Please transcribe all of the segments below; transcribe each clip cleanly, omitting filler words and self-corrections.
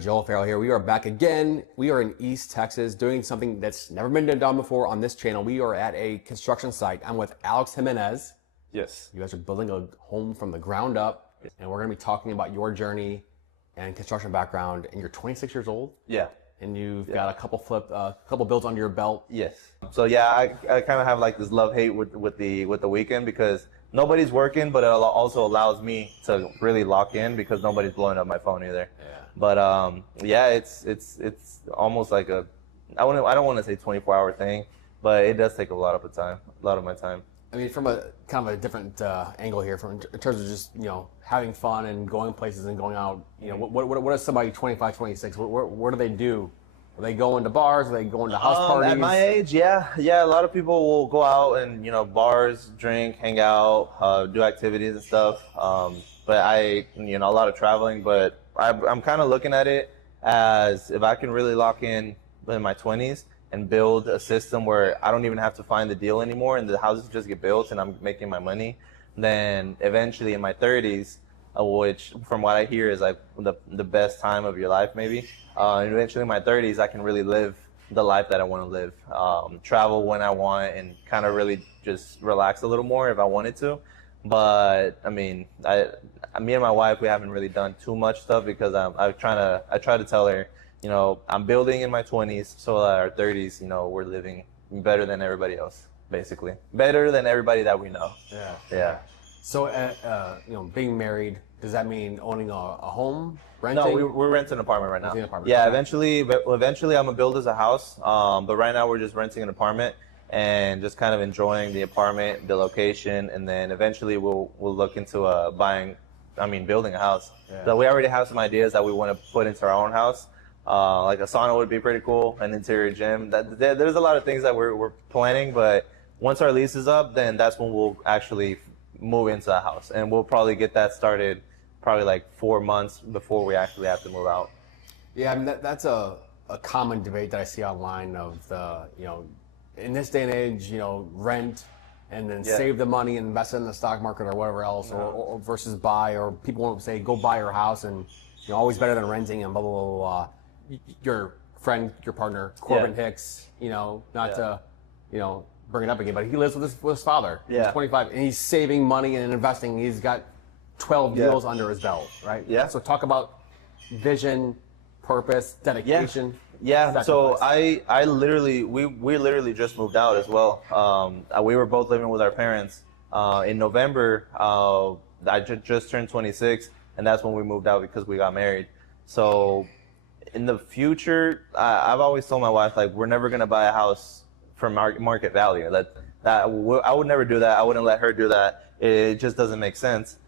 Joel Farrell here. We are back again. We are in East Texas doing something that's never been done before on this channel. We are at a construction site. I'm with Alex Jimenez. Yes. You guys are building a home from the ground up, and we're going to be talking about your journey and construction background. And you're 26 years old. Yeah. And you've got a couple builds under your belt. Yes. So yeah, I kind of have like this love-hate with the weekend because nobody's working, but it also allows me to really lock in because nobody's blowing up my phone either. Yeah. But yeah, it's almost like I don't want to say 24-hour thing, but it does take a lot of my time. I mean, from a kind of a different angle here, in terms of just having fun and going places and going out. What is somebody 25, 26? What do they do? Are they going to bars? Are they going to house parties? At my age, yeah. A lot of people will go out and bars, drink, hang out, do activities and stuff. But a lot of traveling. But I'm kind of looking at it as if I can really lock in my 20s and build a system where I don't even have to find the deal anymore and the houses just get built and I'm making my money, then eventually in my 30s, which from what I hear is like the best time of your life maybe, and eventually in my 30s I can really live the life that I want to live, travel when I want and kind of really just relax a little more if I wanted to. But I mean, me and my wife, we haven't really done too much stuff because I try to tell her, I'm building in my 20s so that our 30s, we're living better than everybody else, basically. Better than everybody that we know. Yeah. Yeah. So, being married, does that mean owning a home, renting? No, we're renting an apartment right now. Renting an apartment. Yeah, eventually I'm gonna build as a house. But right now we're just renting an apartment and just kind of enjoying the apartment, the location, and then eventually we'll look into building a house. Yeah. So we already have some ideas that we want to put into our own house. Like a sauna would be pretty cool, an interior gym. There's a lot of things that we're planning, but once our lease is up, then that's when we'll actually move into the house, and we'll probably get that started probably like 4 months before we actually have to move out. Yeah, I mean that's a common debate that I see online of in this day and age, rent and then save the money and invest it in the stock market or whatever else, or versus buy, or people won't say go buy your house and always better than renting and blah blah blah blah. Your friend, your partner, Corbin Hicks, not to bring it up again, but he lives with his father. Yeah. He's 25 and he's saving money and investing. He's got 12 deals under his belt, right? Yeah. So talk about vision, purpose, dedication. Yeah. So we literally just moved out as well. We were both living with our parents. In November, I just turned 26, and that's when we moved out because we got married. So in the future, I've always told my wife, like, we're never gonna buy a house for market value. I would never do that. I wouldn't let her do that. It just doesn't make sense.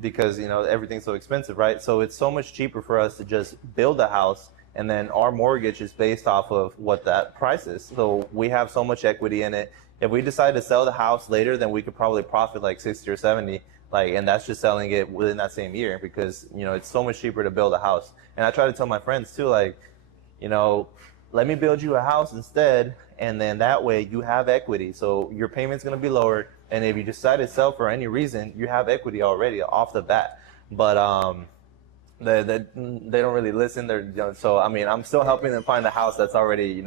Because everything's so expensive, right? So it's so much cheaper for us to just build a house, and then our mortgage is based off of what that price is. So we have so much equity in it. If we decide to sell the house later, then we could probably profit like 60 or 70, and that's just selling it within that same year because it's so much cheaper to build a house. And I try to tell my friends too, let me build you a house instead, and then that way you have equity. So your payment's gonna be lower, and if you decide to sell for any reason, you have equity already off the bat. But they don't really listen. So I mean, I'm still helping them find a house that's already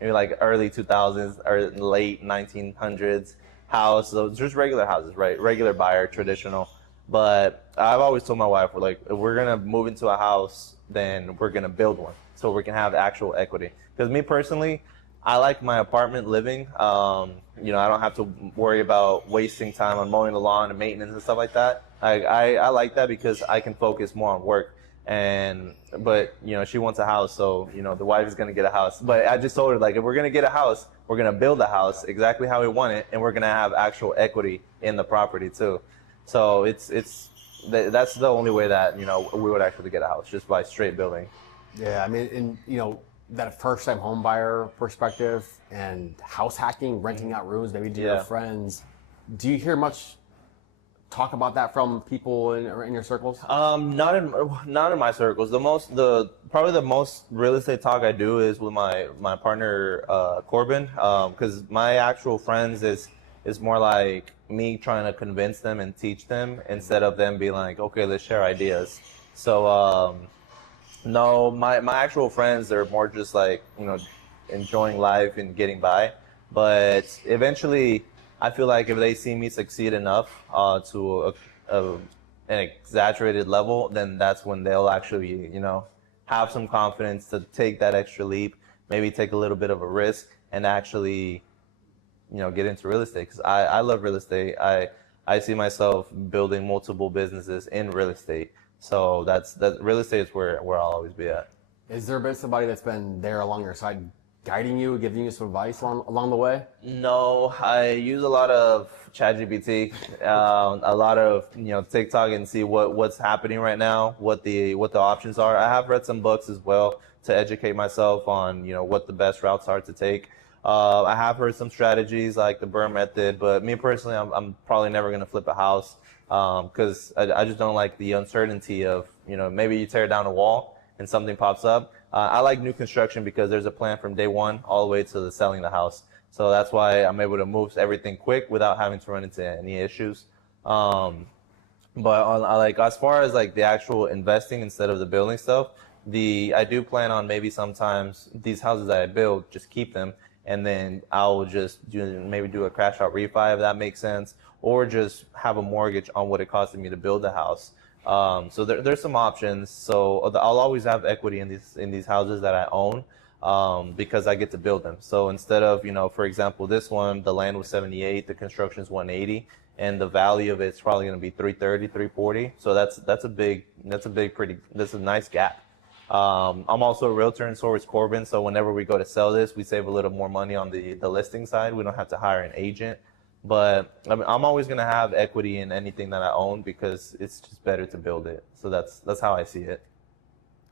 maybe like early 2000s or late 1900s house. So just regular houses, right? Regular buyer, traditional. But I've always told my wife, if we're gonna move into a house, then we're gonna build one so we can have actual equity. Because me personally, I like my apartment living. I don't have to worry about wasting time on mowing the lawn and maintenance and stuff like that. I like that because I can focus more on work. But she wants a house, so the wife is gonna get a house. But I just told her, if we're gonna get a house, we're gonna build a house exactly how we want it, and we're gonna have actual equity in the property too. So that's the only way that we would actually get a house, just by straight building. Yeah, I mean, that first-time home buyer perspective and house hacking, renting out rooms, maybe to your friends. Do you hear much talk about that from people in your circles? Not in my circles. Probably the most real estate talk I do is with my partner Corbin, because my actual friends is more like me trying to convince them and teach them instead of them being like, okay, let's share ideas. So No, my actual friends, they're more just like, enjoying life and getting by. But eventually, I feel like if they see me succeed enough to a, an exaggerated level, then that's when they'll actually, have some confidence to take that extra leap, maybe take a little bit of a risk and actually, get into real estate. Because I love real estate. I see myself building multiple businesses in real estate. So that real estate is where I'll always be at. Is there been somebody that's been there along your side, guiding you, giving you some advice along the way? No, I use a lot of ChatGPT, a lot of TikTok, and see what's happening right now, what the options are. I have read some books as well to educate myself on what the best routes are to take. I have heard some strategies like the burn method, but me personally, I'm probably never gonna flip a house because I just don't like the uncertainty of maybe you tear down a wall and something pops up. I like new construction because there's a plan from day one all the way to the selling the house. So that's why I'm able to move everything quick without having to run into any issues. But like as far as like the actual investing instead of the building stuff, I do plan on maybe sometimes these houses that I build, just keep them, and then I'll just maybe do a crash out refi if that makes sense, or just have a mortgage on what it costed me to build the house. So there's some options. So I'll always have equity in these houses that I own, because I get to build them. So instead of, for example, this one, the land was 78, the construction is 180, and the value of it's probably going to be 330, 340. So that's a nice gap. I'm also a realtor, and so is Corbin. So whenever we go to sell this, we save a little more money on the listing side. We don't have to hire an agent. But I mean, I'm always going to have equity in anything that I own because it's just better to build it. So that's how I see it.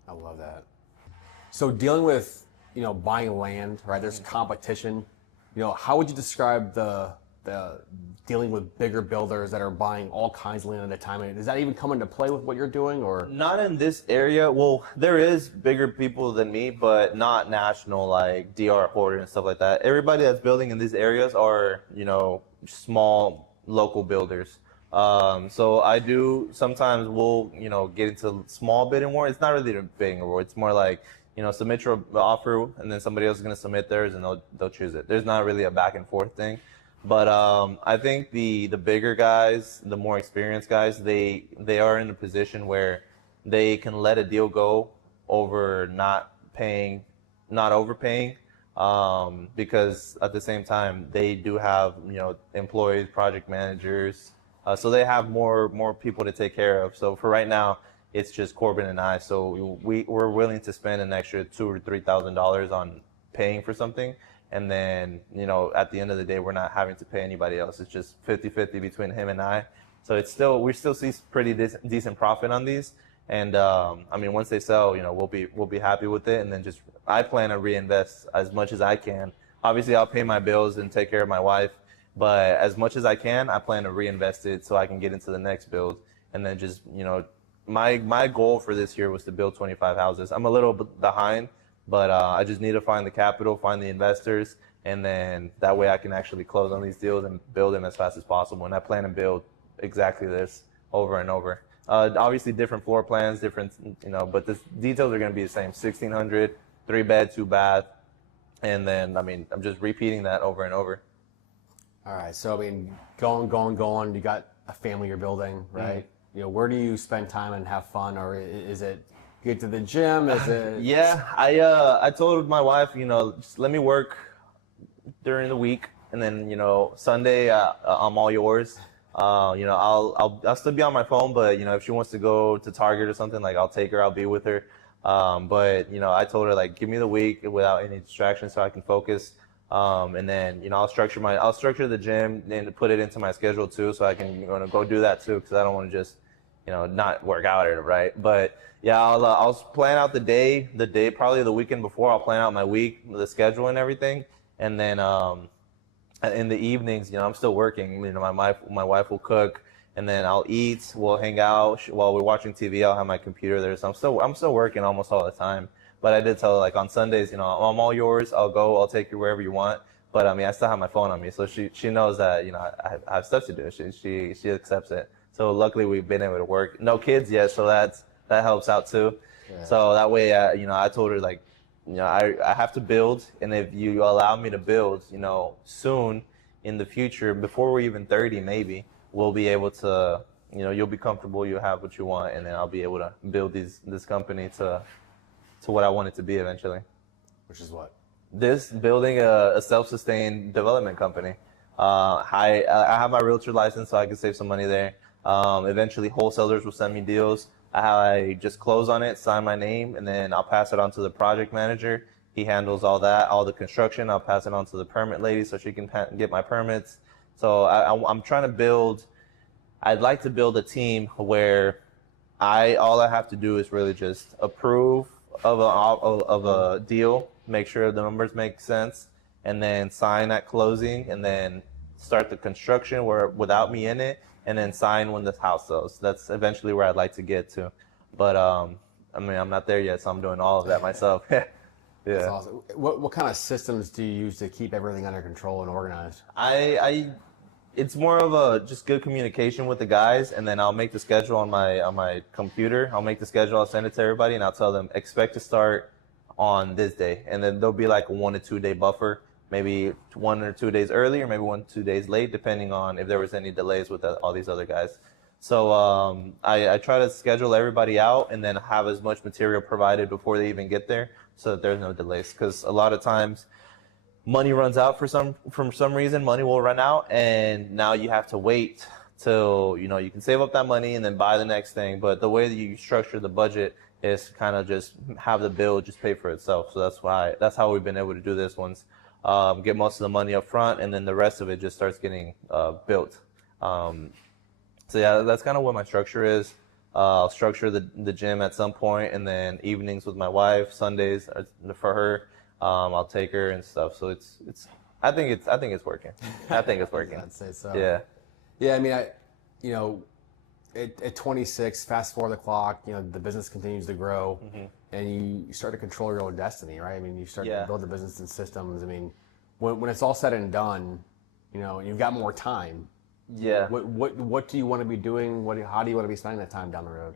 I love that. So dealing with, buying land, right? There's competition. How would you describe the dealing with bigger builders that are buying all kinds of land at a time? Does that even come into play with what you're doing, or? Not in this area. Well, there is bigger people than me, but not national like DR Horton and stuff like that. Everybody that's building in these areas are, small local builders. So I do sometimes we'll, get into small bidding war. It's not really a bidding war. It's more like, submit your offer and then somebody else is going to submit theirs and they'll choose it. There's not really a back and forth thing. But I think the bigger guys, the more experienced guys, they are in a position where they can let a deal go over not overpaying, because at the same time they do have employees, project managers, so they have more people to take care of. So for right now, it's just Corbin and I. So we're willing to spend an extra $2,000 or $3,000 on paying for something. And then, at the end of the day, we're not having to pay anybody else. It's just 50-50 between him and I. So we still see pretty decent profit on these. And, I mean, once they sell, we'll be happy with it. And then I plan to reinvest as much as I can. Obviously, I'll pay my bills and take care of my wife. But as much as I can, I plan to reinvest it so I can get into the next build. And then just, my goal for this year was to build 25 houses. I'm a little behind. But I just need to find the capital, find the investors, and then that way I can actually close on these deals and build them as fast as possible. And I plan to build exactly this over and over. Obviously, different floor plans, but the details are going to be the same. 1,600, 3-bed, 2-bath, and then I'm just repeating that over and over. All right. So going. You got a family you're building, right? Mm-hmm. Where do you spend time and have fun, or is it? Get to the gym? Is it? Yeah, I told my wife, just let me work during the week, and then Sunday I'm all yours. I'll still be on my phone, but if she wants to go to Target or something, like I'll take her, I'll be with her. But I told her like give me the week without any distractions so I can focus. And then I'll structure the gym and put it into my schedule too, so I can go do that too, because I don't want to just not work out at it, right? But yeah, I'll plan out the day, probably the weekend before. I'll plan out my week, the schedule and everything. And then in the evenings, I'm still working. My wife will cook, and then I'll eat. We'll hang out while we're watching TV. I'll have my computer there, so I'm still working almost all the time. But I did tell her like on Sundays, I'm all yours. I'll take you wherever you want. But I still have my phone on me, so she knows that I have stuff to do. She accepts it. So luckily we've been able to work. No kids yet, so that helps out too. So that way, you know, I told her like, you know, I have to build, and if you allow me to build, you know, soon in the future, before we're even 30, maybe we'll be able to, you know, you'll be comfortable, you'll have what you want, and then I'll be able to build this company to what I want it to be eventually. Which is what? This building a self-sustained development company. I have my realtor license, so I can save some money there. Eventually, wholesalers will send me deals. I just close on it, sign my name, and then I'll pass it on to the project manager. He handles all that, all the construction. I'll pass it on to the permit lady so she can get my permits. So I'm trying to build. I'd like to build a team where all I have to do is really just approve of a deal, make sure the numbers make sense, and then sign at closing, and then start the construction without me in it, and then sign when the house sells. That's eventually where I'd like to get to. But I mean, I'm not there yet, so I'm doing all of that myself. Yeah. That's awesome. What kind of systems do you use to keep everything under control and organized? It's more of a just good communication with the guys, and then I'll make the schedule on my computer. I'll make the schedule, I'll send it to everybody, and I'll tell them expect to start on this day, and then there'll be like a 1 to 2 day buffer, maybe 1 or 2 days early, or maybe 1 to 2 days late, depending on if there was any delays with all these other guys. So I try to schedule everybody out and then have as much material provided before they even get there, so that there's no delays. Because a lot of times money runs out for some reason. Money will run out, and now you have to wait till, you know, you can save up that money and then buy the next thing. But the way that you structure the budget is kind of just have the bill just pay for itself. So that's how we've been able to do this once. Get most of the money up front, and then the rest of it just starts getting built. So yeah, that's kind of what my structure is. I'll structure the gym at some point, and then evenings with my wife, Sundays for her. I'll take her and stuff. So I think it's working. I think it's working. I'd say so. Yeah. Yeah. I mean, you know, at 26, fast forward the clock, you know, the business continues to grow, and you start to control your own destiny, right? I mean, you start to build the business and systems. I mean, when it's all said and done, you know, you've got more time. Yeah. What do you want to be doing? How do you want to be spending that time down the road?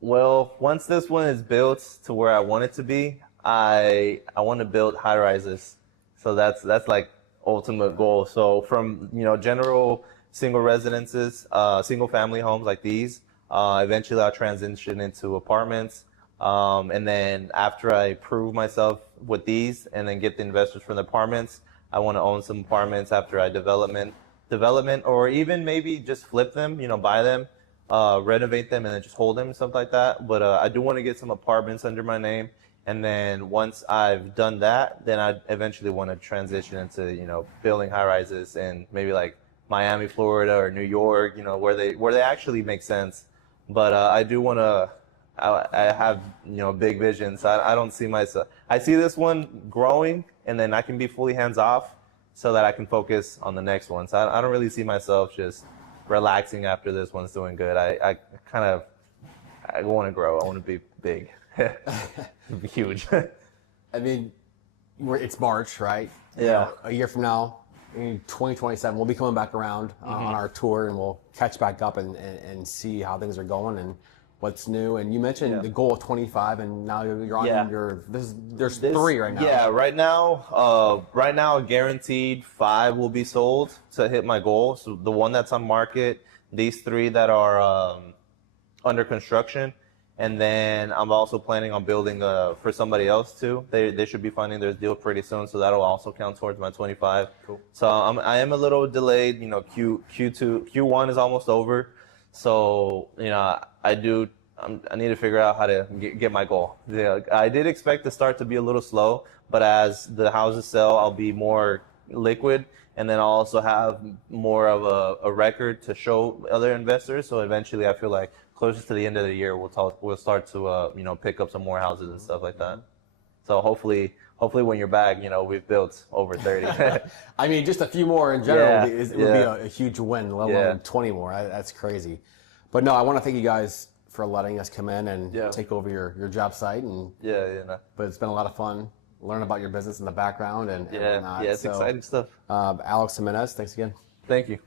Well, once this one is built to where I want it to be, I want to build high rises. So that's like ultimate goal. So from, you know, general single residences, single family homes like these, eventually I'll transition into apartments. And then after I prove myself with these and then get the investors from the apartments, I want to own some apartments after I development, or even maybe just flip them, you know, buy them, renovate them, and then just hold them and stuff like that. But I do want to get some apartments under my name. And then once I've done that, then I eventually want to transition into, you know, building high rises in maybe like Miami, Florida, or New York, you know, where they actually make sense. But I do want to, I have, you know, big visions. I don't see myself. I see this one growing, and then I can be fully hands off so that I can focus on the next one. So I don't really see myself just relaxing after this one's doing good. I want to grow. I want to be big. Be huge. I mean, it's March, right? Yeah. You know, a year from now, in 2027, we'll be coming back around on our tour, and we'll catch back up and see how things are going and what's new. And you mentioned the goal of 25, and now you're on there's 3 right now. Yeah, right now a guaranteed 5 will be sold to hit my goal. So the one that's on market, these 3 that are under construction, and then I'm also planning on building for somebody else too. They should be funding their deal pretty soon, so that'll also count towards my 25. Cool. So I am a little delayed. You know, Q1 is almost over. So, you know, I need to figure out how to get my goal. Yeah, I did expect the start to be a little slow, but as the houses sell, I'll be more liquid, and then I'll also have more of a record to show other investors. So eventually, I feel like closer to the end of the year, we'll start to you know, pick up some more houses and stuff like that. So hopefully when you're back, you know, we've built over 30. I mean, just a few more in general would be a huge win, let alone 20 more. That's crazy. But no, I want to thank you guys for letting us come in and take over your job site. And But it's been a lot of fun learning about your business and the background and whatnot. It's exciting stuff. Alex Jimenez, thanks again. Thank you.